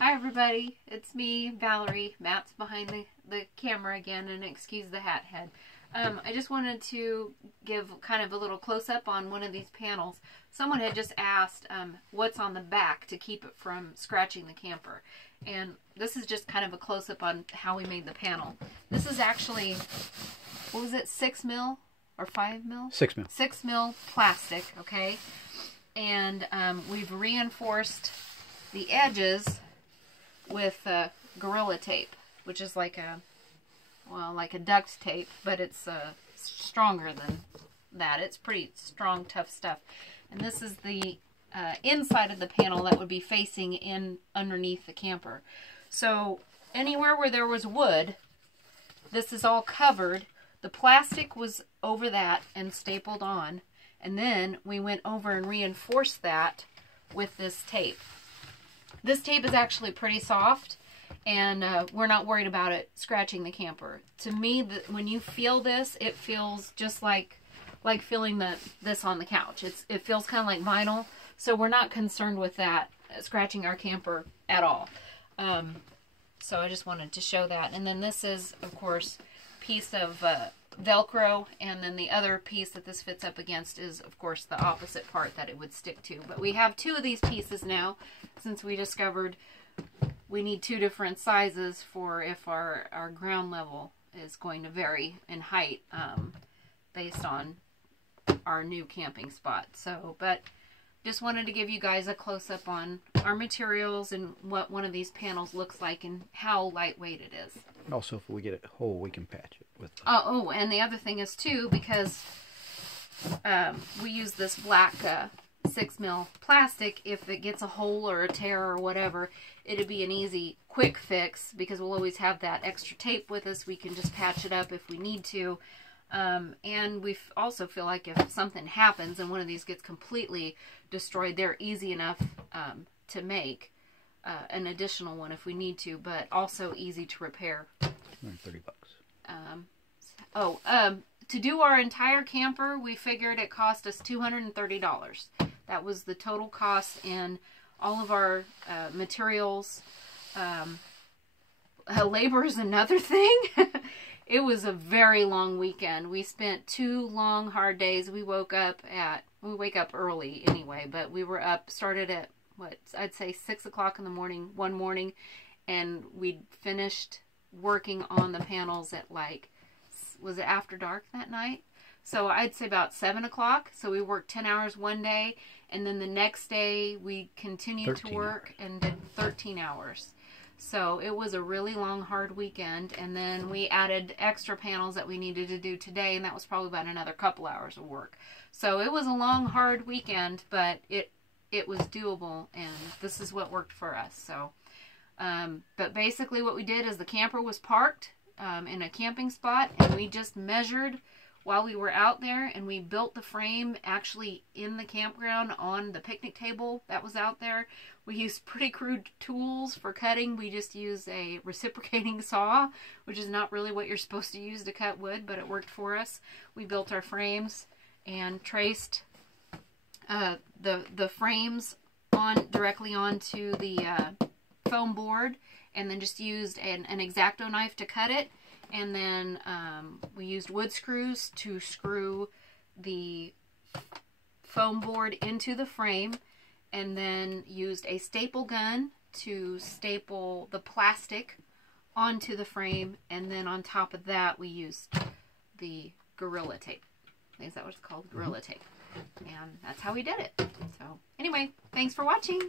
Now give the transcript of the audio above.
Hi everybody, it's me, Valerie. Matt's behind the camera again, and excuse the hat head. I just wanted to give kind of a little close-up on one of these panels. Someone had just asked what's on the back to keep it from scratching the camper. And this is just kind of a close-up on how we made the panel. This is actually, what was it, 6 mil or 5 mil? 6 mil. 6 mil plastic, okay? And we've reinforced the edges with Gorilla Tape, which is like a, well, like a duct tape, but it's stronger than that. It's pretty strong, tough stuff. And this is the inside of the panel that would be facing in underneath the camper. So anywhere where there was wood, this is all covered. The plastic was over that and stapled on, and then we went over and reinforced that with this tape. This tape is actually pretty soft, and we're not worried about it scratching the camper. To me, when you feel this, it feels just like feeling this on the couch. It feels kind of like vinyl, so we're not concerned with that scratching our camper at all. So I just wanted to show that. And then this is, of course, a piece of Velcro, and then the other piece that this fits up against is, of course, the opposite part that it would stick to. But we have 2 of these pieces now, since we discovered we need 2 different sizes for if our ground level is going to vary in height based on our new camping spot. So, but just wanted to give you guys a close-up on our materials and what one of these panels looks like and how lightweight it is. Also, if we get it whole, we can patch it with the... Oh, and the other thing is, too, because we use this black 6 mil plastic, if it gets a hole or a tear or whatever, it'd be an easy, quick fix, because we'll always have that extra tape with us. We can just patch it up if we need to. And we also feel like if something happens and one of these gets completely destroyed, they're easy enough to make an additional one if we need to, but also easy to repair. $230 bucks. To do our entire camper, we figured it cost us $230. That was the total cost in all of our materials. Labor is another thing. It was a very long weekend. We spent 2 long, hard days. We wake up early anyway, but we were up, started at, what, I'd say 6 o'clock in the morning, one morning, and we finished working on the panels at like, was it after dark that night? So I'd say about 7 o'clock. So we worked 10 hours one day, and then the next day we continued to work and did 13 hours. So it was a really long, hard weekend, and then we added extra panels that we needed to do today, and that was probably about another couple hours of work. So it was a long, hard weekend, but it was doable, and this is what worked for us. So, but basically what we did is the camper was parked in a camping spot, and we just measured while we were out there, and we built the frame actually in the campground on the picnic table that was out there. We used pretty crude tools for cutting. We just used a reciprocating saw, which is not really what you're supposed to use to cut wood, but it worked for us. We built our frames and traced the frames directly onto the foam board, and then just used an X-Acto knife to cut it. And then we used wood screws to screw the foam board into the frame, and then used a staple gun to staple the plastic onto the frame, and then on top of that we used the Gorilla Tape. Is that what it's called? Gorilla Tape. And that's how we did it. So anyway, thanks for watching.